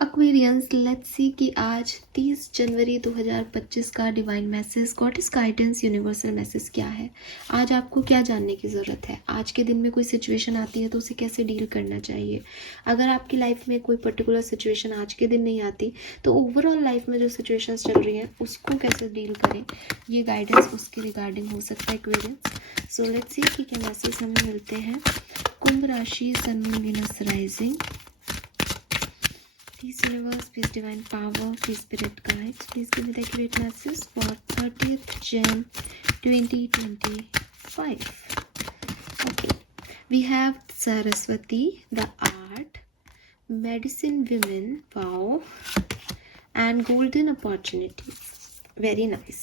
Aquarians, let's see कि आज 30 जनवरी 2025 का divine message, goddess guidance, universal message क्या है। आज आपको क्या जानने की ज़रूरत है। आज के दिन में कोई सिचुएशन आती है तो उसे कैसे डील करना चाहिए। अगर आपकी लाइफ में कोई पर्टिकुलर सिचुएशन आज के दिन नहीं आती तो ओवरऑल लाइफ में जो सिचुएशंस चल रही हैं उसको कैसे डील करें, ये गाइडेंस उसके रिगार्डिंग हो सकता है एक्वेरियंस। सो लेट्स सी कि क्या मैसेज हमें मिलते हैं। कुंभ राशि, sun, moon, Venus rising. Peace universe, peace divine power, peace spirit guides. Please give me the accurate message for 30th Jan 2025. Okay, we have Saraswati, the art, medicine women, wow, and golden opportunities. Very nice.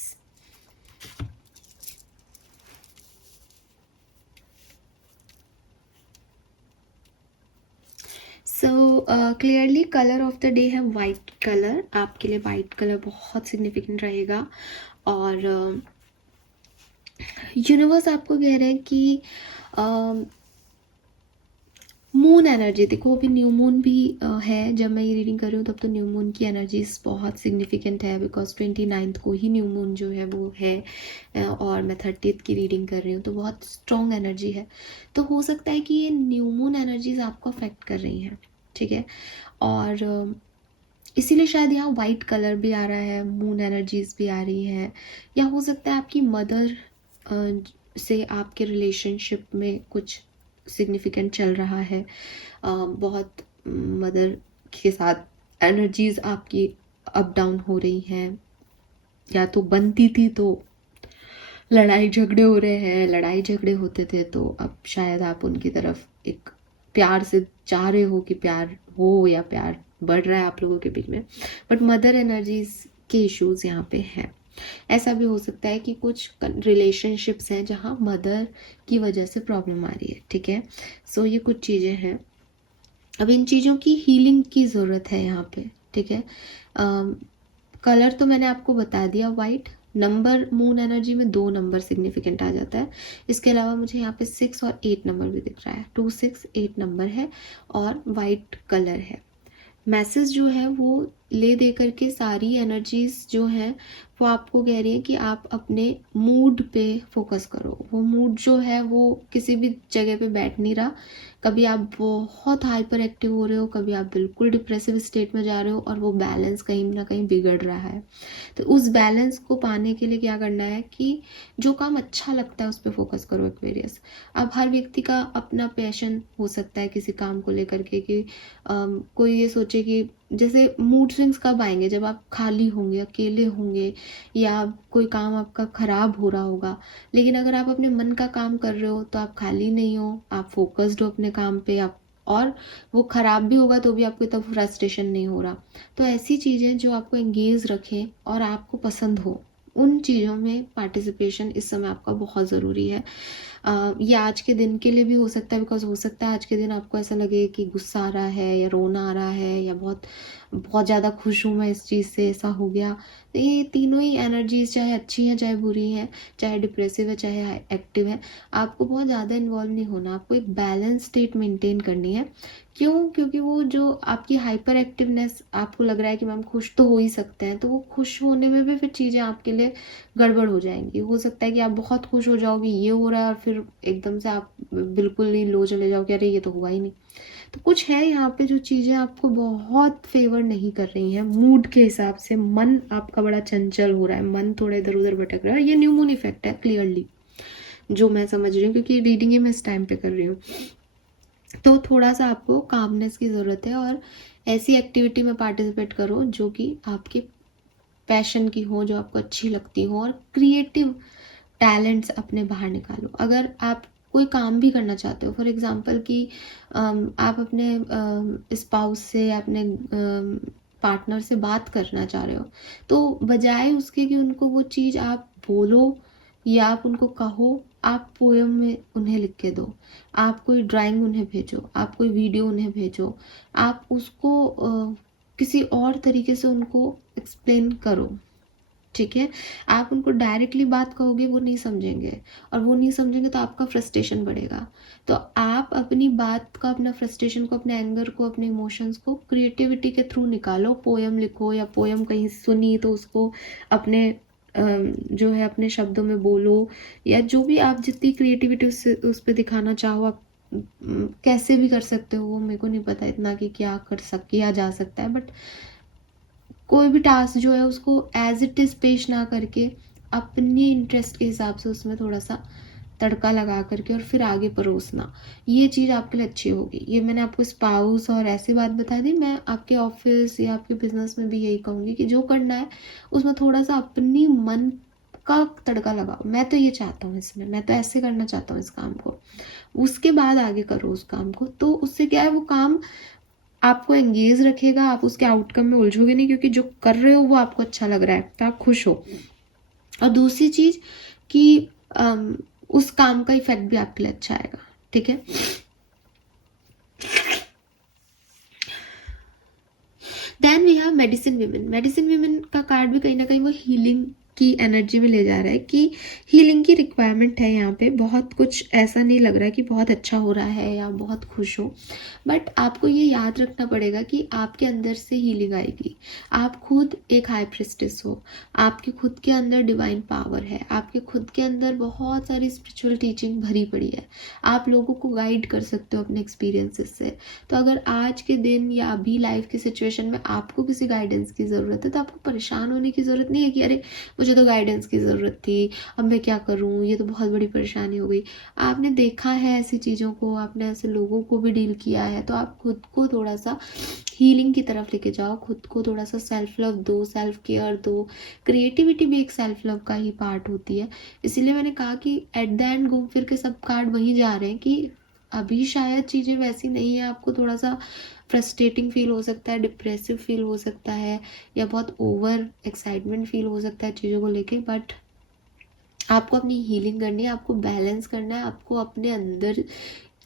So clearly colour of the day है white colour. आपके लिए white colour बहुत significant रहेगा और universe आपको कह रहे हैं कि मून एनर्जी, देखो अभी न्यू मून भी है। जब मैं ये रीडिंग कर रही हूँ तब तो न्यू मून की एनर्जीज बहुत सिग्निफिकेंट है बिकॉज 29 को ही न्यू मून जो है वो है और मैं 30th की रीडिंग कर रही हूँ तो बहुत स्ट्रॉन्ग एनर्जी है। तो हो सकता है कि ये न्यू मून एनर्जीज आपको अफेक्ट कर रही हैं, ठीक है। और इसीलिए शायद यहाँ वाइट कलर भी आ रहा है, मून एनर्जीज भी आ रही है। या हो सकता है आपकी मदर से आपके रिलेशनशिप में कुछ सिग्निफिकेंट चल रहा है। बहुत मदर के साथ एनर्जीज आपकी अप डाउन हो रही हैं, या तो बनती थी तो लड़ाई झगड़े हो रहे हैं, लड़ाई झगड़े होते थे तो अब शायद आप उनकी तरफ एक प्यार से चाह रहे हो कि प्यार हो या प्यार बढ़ रहा है आप लोगों के बीच में। बट मदर एनर्जीज के इश्यूज यहाँ पे हैं। ऐसा भी हो सकता है कि कुछ रिलेशनशिप्स हैं जहाँ मदर की वजह से प्रॉब्लम आ रही है, ठीक है। सो ये कुछ चीज़ें हैं। अब इन चीज़ों की हीलिंग की ज़रूरत है यहाँ पे, ठीक है। कलर तो मैंने आपको बता दिया वाइट। नंबर, मून एनर्जी में 2 नंबर सिग्निफिकेंट आ जाता है। इसके अलावा मुझे यहाँ पे 6 और 8 नंबर भी दिख रहा है। 2 6 8 नंबर है और वाइट कलर है। मैसेज जो है वो ले दे करके सारी एनर्जीज जो हैं वो आपको कह रही है कि आप अपने मूड पे फोकस करो। वो मूड जो है वो किसी भी जगह पे बैठ नहीं रहा। कभी आप बहुत हाइपर एक्टिव हो रहे हो, कभी आप बिल्कुल डिप्रेसिव स्टेट में जा रहे हो और वो बैलेंस कहीं ना कहीं बिगड़ रहा है। तो उस बैलेंस को पाने के लिए क्या करना है कि जो काम अच्छा लगता है उस पर फोकस करो एक्वेरियस। अब हर व्यक्ति का अपना पैशन हो सकता है किसी काम को लेकर के कि कोई ये सोचे कि जैसे मूड स्विंग्स कब आएंगे, जब आप खाली होंगे, अकेले होंगे या कोई काम आपका खराब हो रहा होगा। लेकिन अगर आप अपने मन का काम कर रहे हो तो आप खाली नहीं हो, आप फोकस्ड हो अपने काम पे। आप और वो खराब भी होगा तो भी आपको इतना फ्रस्ट्रेशन नहीं हो रहा। तो ऐसी चीज़ें जो आपको एंगेज रखें और आपको पसंद हो, उन चीज़ों में पार्टिसिपेशन इस समय आपका बहुत ज़रूरी है। ये आज के दिन के लिए भी हो सकता है बिकॉज हो सकता है आज के दिन आपको ऐसा लगे कि गुस्सा आ रहा है या रोना आ रहा है या बहुत बहुत ज़्यादा खुश हूँ मैं इस चीज़ से, ऐसा हो गया। तो ये तीनों ही एनर्जीज चाहे अच्छी हैं चाहे बुरी हैं, चाहे डिप्रेसिव है चाहे एक्टिव है, आपको बहुत ज़्यादा इन्वॉल्व नहीं होना। आपको एक बैलेंस स्टेट मेंटेन करनी है। क्यों? क्योंकि वो जो आपकी हाइपर एक्टिवनेस, आपको लग रहा है कि मैम खुश तो हो ही सकते हैं, तो वो खुश होने में भी फिर चीज़ें आपके लिए गड़बड़ हो जाएंगी। हो सकता है कि आप बहुत खुश हो जाओगे, ये हो रहा है, और फिर एकदम से आप बिल्कुल ही लो चले जाओगे, अरे ये तो हुआ ही नहीं। तो कुछ है यहाँ पे जो चीज़ें आपको बहुत फेवर नहीं कर रही हैं मूड के हिसाब से। मन आपका बड़ा चंचल हो रहा है, मन थोड़ा इधर उधर भटक रहा है। ये न्यू मून इफेक्ट है क्लियरली, जो मैं समझ रही हूँ क्योंकि रीडिंग ही मैं इस टाइम पे कर रही हूँ। तो थोड़ा सा आपको कामनेस की ज़रूरत है और ऐसी एक्टिविटी में पार्टिसिपेट करो जो कि आपके पैशन की हो, जो आपको अच्छी लगती हो, और क्रिएटिव टैलेंट्स अपने बाहर निकालो। अगर आप कोई काम भी करना चाहते हो, फॉर एग्जांपल कि आप अपने स्पाउस से, अपने पार्टनर से बात करना चाह रहे हो, तो बजाय उसके कि उनको वो चीज़ आप बोलो या आप उनको कहो, आप पोएम में उन्हें लिख के दो। आप कोई ड्राइंग उन्हें भेजो, आप कोई वीडियो उन्हें भेजो, आप उसको किसी और तरीके से उनको एक्सप्लेन करो। ठीक है। आप उनको डायरेक्टली बात कहोगे वो नहीं समझेंगे, और वो नहीं समझेंगे तो आपका फ्रस्ट्रेशन बढ़ेगा। तो आप अपनी बात का, अपना फ्रस्ट्रेशन को, अपने एंगर को, अपने इमोशंस को क्रिएटिविटी के थ्रू निकालो। पोयम लिखो, या पोयम कहीं सुनी तो उसको अपने जो है अपने शब्दों में बोलो, या जो भी आप जितनी क्रिएटिविटी उस पर दिखाना चाहो आप कैसे भी कर सकते हो। वो मेरे को नहीं पता इतना कि क्या किया जा सकता है, बट कोई भी टास्क जो है उसको एज इट इज़ पेश ना करके अपने इंटरेस्ट के हिसाब से उसमें थोड़ा सा तड़का लगा करके और फिर आगे परोसना, ये चीज़ आपके लिए अच्छी होगी। ये मैंने आपको स्पाउस और ऐसी बात बता दी, मैं आपके ऑफिस या आपके बिजनेस में भी यही कहूँगी कि जो करना है उसमें थोड़ा सा अपनी मन का तड़का लगाओ। मैं तो ये चाहता हूँ इसमें, मैं तो ऐसे करना चाहता हूँ इस काम को, उसके बाद आगे करो उस काम को। तो उससे क्या है, वो काम आपको एंगेज रखेगा, आप उसके आउटकम में उलझोगे नहीं, क्योंकि जो कर रहे हो वो आपको अच्छा लग रहा है तो आप खुश हो। और दूसरी चीज कि उस काम का इफेक्ट भी आपके लिए अच्छा आएगा। ठीक है। Then we have medicine women. Medicine women का कार्ड भी कहीं ना कहीं वो हीलिंग की एनर्जी में ले जा रहा है कि हीलिंग की रिक्वायरमेंट है यहाँ पे। बहुत कुछ ऐसा नहीं लग रहा है कि बहुत अच्छा हो रहा है या बहुत खुश हो, बट आपको ये याद रखना पड़ेगा कि आपके अंदर से हीलिंग आएगी। आप खुद एक हाई प्रिस्टेस हो, आपके खुद के अंदर डिवाइन पावर है, आपके खुद के अंदर बहुत सारी स्पिरिचुअल टीचिंग भरी पड़ी है, आप लोगों को गाइड कर सकते हो अपने एक्सपीरियंसेस से। तो अगर आज के दिन या अभी लाइफ की सिचुएशन में आपको किसी गाइडेंस की ज़रूरत है तो आपको परेशान होने की ज़रूरत नहीं है कि अरे मुझे तो गाइडेंस की ज़रूरत थी, अब मैं क्या करूँ, ये तो बहुत बड़ी परेशानी हो गई। आपने देखा है ऐसी चीज़ों को, आपने ऐसे लोगों को भी डील किया है, तो आप खुद को थोड़ा सा हीलिंग की तरफ लेके जाओ, खुद को थोड़ा सा सेल्फ लव दो, सेल्फ केयर दो। क्रिएटिविटी भी एक सेल्फ लव का ही पार्ट होती है। इसीलिए मैंने कहा कि एट द एंड घूम फिर के सब कार्ड वहीं जा रहे हैं कि अभी शायद चीज़ें वैसी नहीं है, आपको थोड़ा सा फ्रस्ट्रेटिंग फील हो सकता है, डिप्रेसिव फील हो सकता है, या बहुत ओवर एक्साइटमेंट फील हो सकता है चीज़ों को लेके, बट आपको अपनी हीलिंग करनी है, आपको बैलेंस करना है, आपको अपने अंदर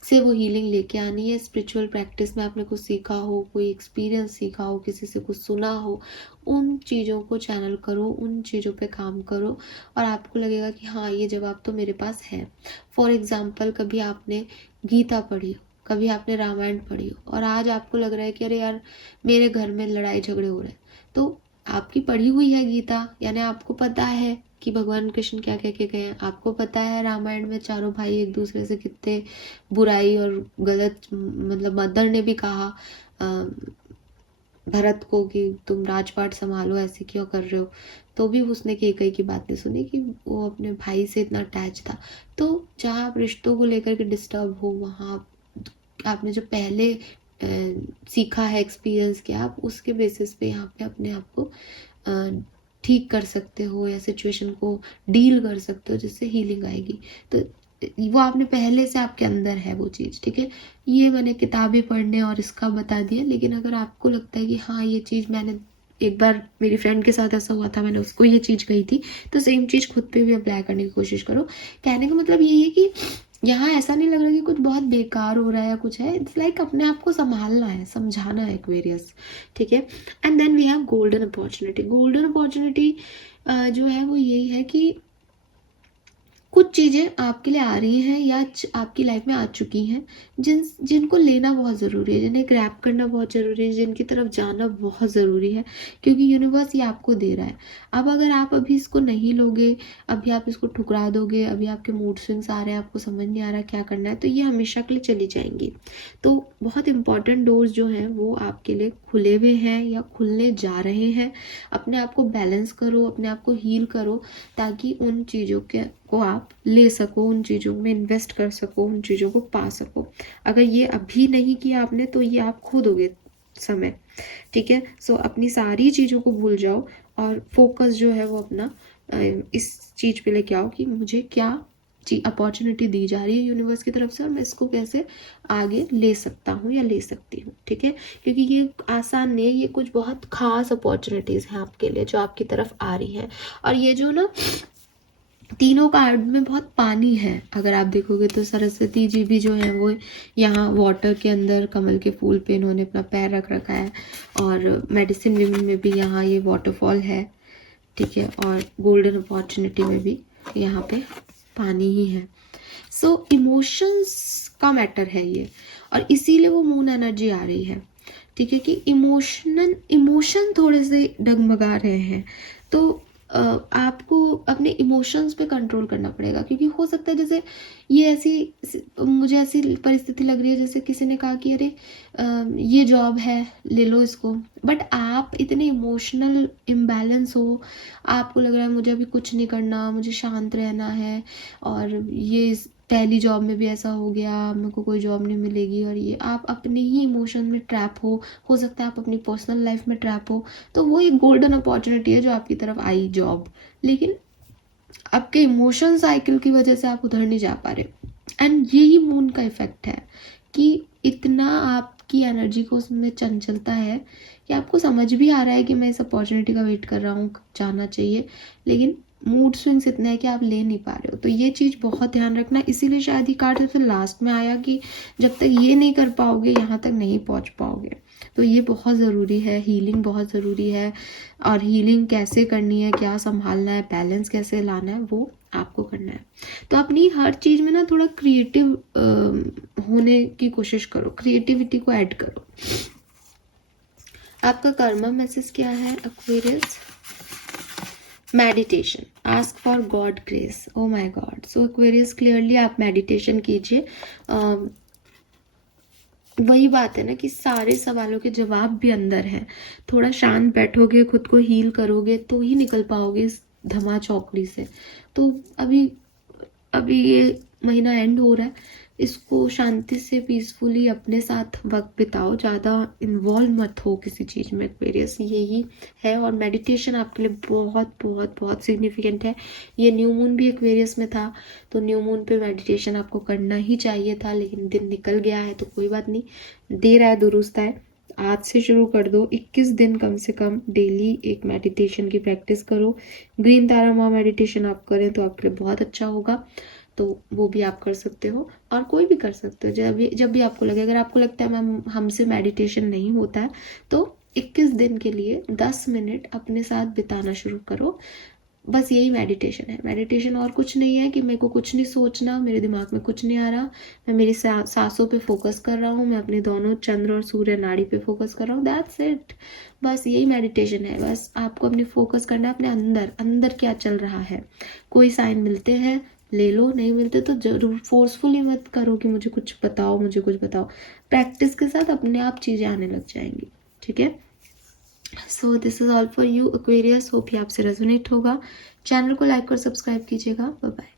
से वो हीलिंग लेके आनी है। स्पिरिचुअल प्रैक्टिस में आपने कुछ सीखा हो, कोई एक्सपीरियंस सीखा हो, किसी से कुछ सुना हो, उन चीज़ों को चैनल करो, उन चीज़ों पे काम करो, और आपको लगेगा कि हाँ ये जवाब तो मेरे पास है। फॉर एग्जाम्पल, कभी आपने गीता पढ़ी हो, कभी आपने रामायण पढ़ी हो, और आज आपको लग रहा है कि अरे यार मेरे घर में लड़ाई झगड़े हो रहे हैं, तो आपकी पढ़ी हुई है गीता, यानी आपको पता है कि भगवान कृष्ण क्या कह के गए हैं, आपको पता है रामायण में चारों भाई एक दूसरे से कितने बुराई और गलत, मतलब मदर ने भी कहा भरत को कि तुम राजपाट संभालो, ऐसे क्यों कर रहे हो, तो भी उसने केकई की बात नहीं सुनी कि वो अपने भाई से इतना अटैच था। तो जहाँ आप रिश्तों को लेकर के डिस्टर्ब हो, वहाँ आपने जो पहले सीखा है, एक्सपीरियंस किया, आप उसके बेसिस पे यहाँ पे अपने आप को ठीक कर सकते हो या सिचुएशन को डील कर सकते हो, जिससे हीलिंग आएगी। तो वो आपने पहले से आपके अंदर है वो चीज़। ठीक है। ये मैंने किताबें पढ़ने और इसका बता दिया, लेकिन अगर आपको लगता है कि हाँ ये चीज़ मैंने एक बार मेरी फ्रेंड के साथ ऐसा हुआ था, मैंने उसको ये चीज़ कही थी, तो सेम चीज़ खुद पे भी अप्लाई करने की कोशिश करो। कहने का मतलब यही है कि यहाँ ऐसा नहीं लग रहा कि कुछ बहुत बेकार हो रहा है या कुछ है, इट्स लाइक अपने आप को संभालना है, समझाना है एक्वेरियस। ठीक है। And then we have golden opportunity. Golden opportunity जो है वो यही है कि कुछ चीज़ें आपके लिए आ रही हैं या आपकी लाइफ में आ चुकी हैं, जिनको लेना बहुत ज़रूरी है, जिन्हें ग्रैब करना बहुत ज़रूरी है, जिनकी तरफ जाना बहुत ज़रूरी है, क्योंकि यूनिवर्स ये आपको दे रहा है। अब अगर आप अभी इसको नहीं लोगे, अभी आप इसको ठुकरा दोगे, अभी आपके मूड स्विंग्स आ रहे हैं, आपको समझ नहीं आ रहा क्या करना है, तो ये हमेशा के लिए चली जाएंगी। तो बहुत इंपॉर्टेंट डोर्स जो हैं वो आपके लिए खुले हुए हैं या खुलने जा रहे हैं। अपने आप को बैलेंस करो, अपने आप को हील करो, ताकि उन चीज़ों को आप ले सको, उन चीज़ों में इन्वेस्ट कर सको, उन चीज़ों को पा सको। अगर ये अभी नहीं किया आपने तो ये आप खो दोगे समय। ठीक है। सो अपनी सारी चीज़ों को भूल जाओ और फोकस जो है वो अपना इस चीज़ पे लेके आओ कि मुझे क्या अपॉर्चुनिटी दी जा रही है यूनिवर्स की तरफ से और मैं इसको कैसे आगे ले सकता हूँ या ले सकती हूँ। ठीक है। क्योंकि ये आसान नहीं है, ये कुछ बहुत खास अपॉर्चुनिटीज़ हैं आपके लिए जो आपकी तरफ आ रही हैं। और ये जो ना तीनों कार्ड में बहुत पानी है, अगर आप देखोगे तो सरस्वती जी भी जो है वो यहाँ वाटर के अंदर कमल के फूल पे इन्होंने अपना पैर रख रखा है, और मेडिसिन विमेन में भी यहाँ ये वाटरफॉल है। ठीक है, और गोल्डन अपॉर्चुनिटी में भी यहाँ पे पानी ही है। सो इमोशंस का मैटर है ये, और इसीलिए वो मून एनर्जी आ रही है, ठीक है, कि इमोशन थोड़े से डगमगा रहे हैं, तो आपको अपने इमोशंस पे कंट्रोल करना पड़ेगा, क्योंकि हो सकता है जैसे मुझे ऐसी परिस्थिति लग रही है जैसे किसी ने कहा कि अरे ये जॉब है, ले लो इसको, बट आप इतने इमोशनल इम्बैलेंस हो, आपको लग रहा है मुझे अभी कुछ नहीं करना, मुझे शांत रहना है, और ये पहली जॉब में भी ऐसा हो गया, मेरे को कोई जॉब नहीं मिलेगी, और ये आप अपने ही इमोशन में ट्रैप हो सकता है आप अपनी पर्सनल लाइफ में ट्रैप हो, तो वो एक गोल्डन अपॉर्चुनिटी है जो आपकी तरफ आई जॉब, लेकिन आपके इमोशन साइकिल की वजह से आप उधर नहीं जा पा रहे। एंड यही मून का इफेक्ट है कि इतना आपकी एनर्जी को उसमें चंचलता है कि आपको समझ भी आ रहा है कि मैं इस अपॉर्चुनिटी का वेट कर रहा हूँ, जाना चाहिए, लेकिन मूड स्विंग्स इतने हैं कि आप ले नहीं पा रहे हो। तो ये चीज़ बहुत ध्यान रखना, इसीलिए शायद ये कार्ड सबसे लास्ट में आया कि जब तक ये नहीं कर पाओगे यहाँ तक नहीं पहुँच पाओगे। तो ये बहुत ज़रूरी है, हीलिंग बहुत ज़रूरी है, और हीलिंग कैसे करनी है, क्या संभालना है, बैलेंस कैसे लाना है, वो आपको करना है। तो अपनी हर चीज़ में ना थोड़ा क्रिएटिव होने की कोशिश करो, क्रिएटिविटी को ऐड करो। आपका कर्मा मैसेज क्या है Aquarius? Meditation, ask for God grace. Oh my God, so Aquarius clearly आप मेडिटेशन कीजिए। वही बात है ना कि सारे सवालों के जवाब भी अंदर हैं। थोड़ा शांत बैठोगे, खुद को हील करोगे, तो ही निकल पाओगे इस धमा चौकड़ी से। तो अभी ये महीना एंड हो रहा है, इसको शांति से पीसफुली अपने साथ वक्त बिताओ, ज़्यादा इन्वॉल्व मत हो किसी चीज़ में एक्वेरियस, यही है। और मेडिटेशन आपके लिए बहुत बहुत बहुत सिग्निफिकेंट है। ये न्यू मून भी एक्वेरियस में था, तो न्यू मून पे मेडिटेशन आपको करना ही चाहिए था, लेकिन दिन निकल गया है तो कोई बात नहीं, देर आए दुरुस्त आए। आज से शुरू कर दो, 21 दिन कम से कम डेली एक मेडिटेशन की प्रैक्टिस करो। ग्रीन तारा माँ मेडिटेशन आप करें तो आपके लिए बहुत अच्छा होगा, तो वो भी आप कर सकते हो, और कोई भी कर सकते हो जब भी आपको लगे। अगर आपको लगता है मैम हमसे मेडिटेशन नहीं होता है, तो 21 दिन के लिए 10 मिनट अपने साथ बिताना शुरू करो। बस यही मेडिटेशन है। मेडिटेशन और कुछ नहीं है कि मेरे को कुछ नहीं सोचना, मेरे दिमाग में कुछ नहीं आ रहा, मैं मेरी सांसों पे फोकस कर रहा हूँ, मैं अपने दोनों चंद्र और सूर्य नाड़ी पे फोकस कर रहा हूँ, दैट्स इट। बस यही मेडिटेशन है। बस आपको अपनी फोकस करना है अपने अंदर, अंदर क्या चल रहा है। कोई साइन मिलते हैं ले लो, नहीं मिलते तो जरूर फोर्सफुली मत करो कि मुझे कुछ बताओ, मुझे कुछ बताओ। प्रैक्टिस के साथ अपने आप चीज़ें आने लग जाएंगी, ठीक है। So this is all for you Aquarius, hope ये आपसे रेजोनेट होगा। चैनल को लाइक और सब्सक्राइब कीजिएगा। Bye bye.